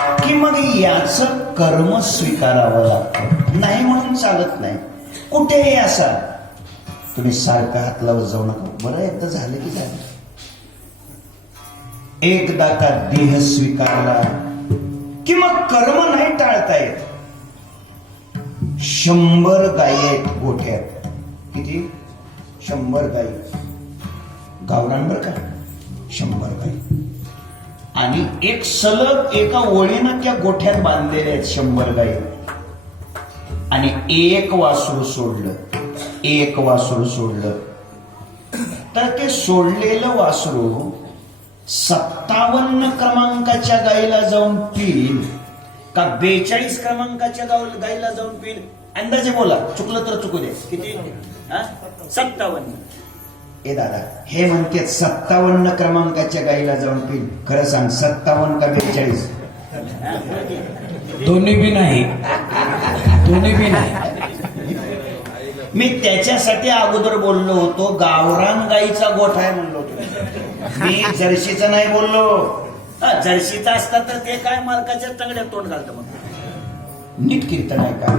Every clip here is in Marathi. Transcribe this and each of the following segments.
की मग याच कर्म स्वीकारावं लागतं. नाही म्हणून चालत नाही. कुठेही असा. तुम्ही सारखं हात लावत जाऊ नका. बरं एकदा झालं की झालं. एकदा का देह स्वीकारला कि मग कर्म नाही टाळता येत? शंभर गायी आहेत गोठ्यात. किती? शंभर गायी. गावरान बर का? शंभर गायी. आणि एक सलग एका ओळीनं त्या गोठ्यात बांधलेल्या आहेत शंभर गाई आणि एक वासरू सोडलं. एक वासरू सोडलं. तर ते सोडलेलं वासरू सत्तावन्न क्रमांकाच्या गाईला जाऊन पिल का बेचाळीस क्रमांकाच्या गाव- गाईला जाऊन पिल अंदाजे बोला. चुकलं तर चुकू दे किती? सत्तावन्न. ए दादा हे म्हणते सत्तावन्न क्रमांकाच्या गाईला जाऊन पिल खरं सांग सत्तावन्न का बेचाळीस? दोन्ही बी नाही. दोन्ही बी नाही. मी त्याच्यासाठी अगोदर बोललो होतो गावरान गाईचा गोठा आहे म्हणलो होतो. मी जर्शीचा नाही बोललो. हा, जर्शीचा असता तर ते काय मालकाच्या तंगड्यात तोंड घालतं मग. नीट कीर्तन आहे का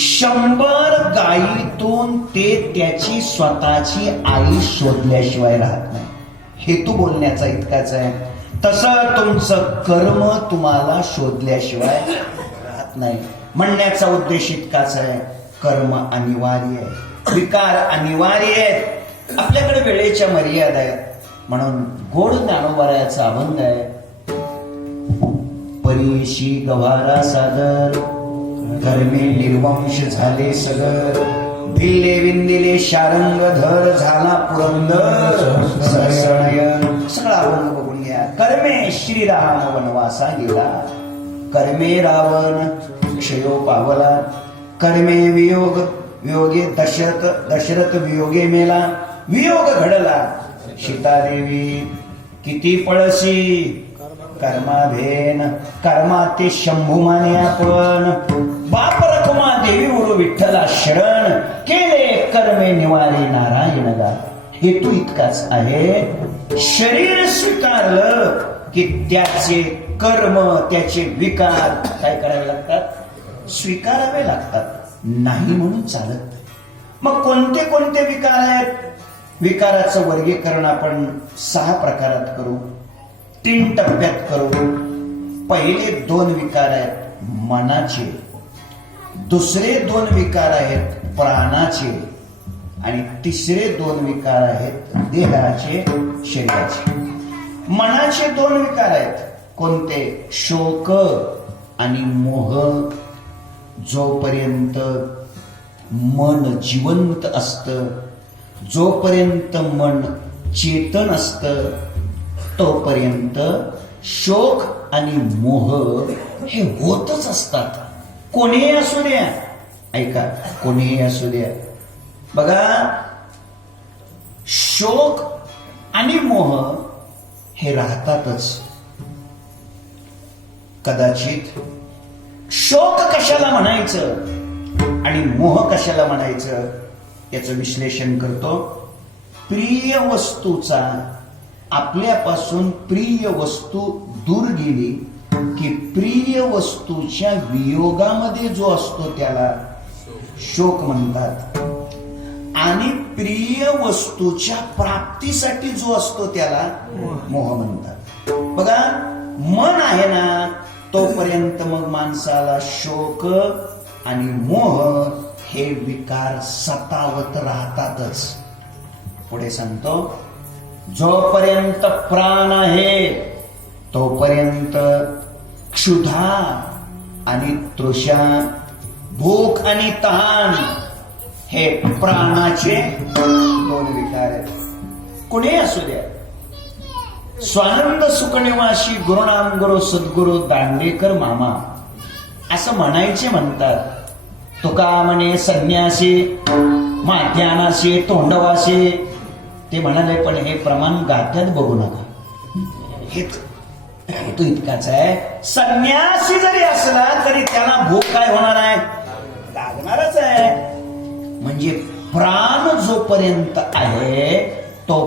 शंभर गायीतून ते त्याची स्वतःची आई शोधल्याशिवाय राहत नाही. हेतू बोलण्याचा इतकाच आहे. तसं तुमचं कर्म तुम्हाला शोधल्याशिवाय राहत नाही. म्हणण्याचा उद्देश इतकाच आहे. कर्म अनिवार्य आहे. विकार अनिवार्य आहेत. आपल्याकडे वेळेच्या मर्यादा आहेत. म्हणून गोड ज्ञानोबरायाचा अभंग आहे. परीशी गव्हारा सादर. धर्मे निर्वंश झाले सगर. दिले विंदिले शारंग धर झाला पुरंदर. सरसळयन सगळा अभंग बघून घ्या. कर्मे श्रीराम वनवासा गेला. कर्मे रावण क्षयो पावला. कर्मे वियोग वियोगे दशरथ दशरथ वियोगे मेला. वियोग घडला. सीतादेवी किती पळसी कर्माभेन कर्मा ते शंभू माने आपण. शरण केले कर्मे निवारे नारायण गा हेतू इतकाच आहे. शरीर स्वीकारलं की त्याचे कर्म त्याचे विकार काय करावे लागतात? स्वीकारावे लागतात. नाही म्हणून चालत मग कोणते कोणते विकार आहेत? विकाराचं वर्गीकरण आपण सहा प्रकारात करू. तीन टप्प्यात करू. पहिले दोन विकार आहेत मनाचे. दुसरे दोन विकार आहेत प्राणाचे आणि तिसरे दोन विकार आहेत देहाचे शरीराचे. मनाचे दोन विकार आहेत. कोणते? शोक आणि मोह. जोपर्यंत मन जिवंत असत जोपर्यंत मन चेतन असत तोपर्यंत शोक आणि मोह हे होतच असतात. कोणीही असू द्या. ऐका कोणीही असू द्या. बघा शोक आणि मोह हे राहतातच. कदाचित शोक कशाला म्हणायचं आणि मोह कशाला म्हणायचं याचं विश्लेषण करतो. प्रिय वस्तूचा आपल्यापासून प्रिय वस्तू दूर गेली की प्रिय वस्तूच्या वियोगामध्ये जो असतो त्याला शोक म्हणतात. आणि प्रिय वस्तूच्या प्राप्तीसाठी जो असतो त्याला मोह म्हणतात. बघा मन आहे ना तोपर्यंत मग माणसाला शोक आणि मोह हे विकार सतावत राहतातच. पुढे सांगतो जोपर्यंत प्राण आहे तोपर्यंत क्षुधा आणि तृषा भूक आणि तहान हे प्राणाचे दोन विकार आहेत. कुणी असू द्या. स्वानंद सुकनिवासी गुरुनाम गुरु सद्गुरु दांडेकर मामा असं म्हणायचे म्हणतात. तुका म्हणे संन्यासी माध्यानाशी तोंडवाशी ते म्हणाले पण हे प्रमाण गात्यात बघू नका. हे तो इतकाच आहे. संन्यासी जरी असला तरी त्याला भोग काय होणार आहे? लागणारच आहे. म्हणजे प्राण जोपर्यंत आहे तो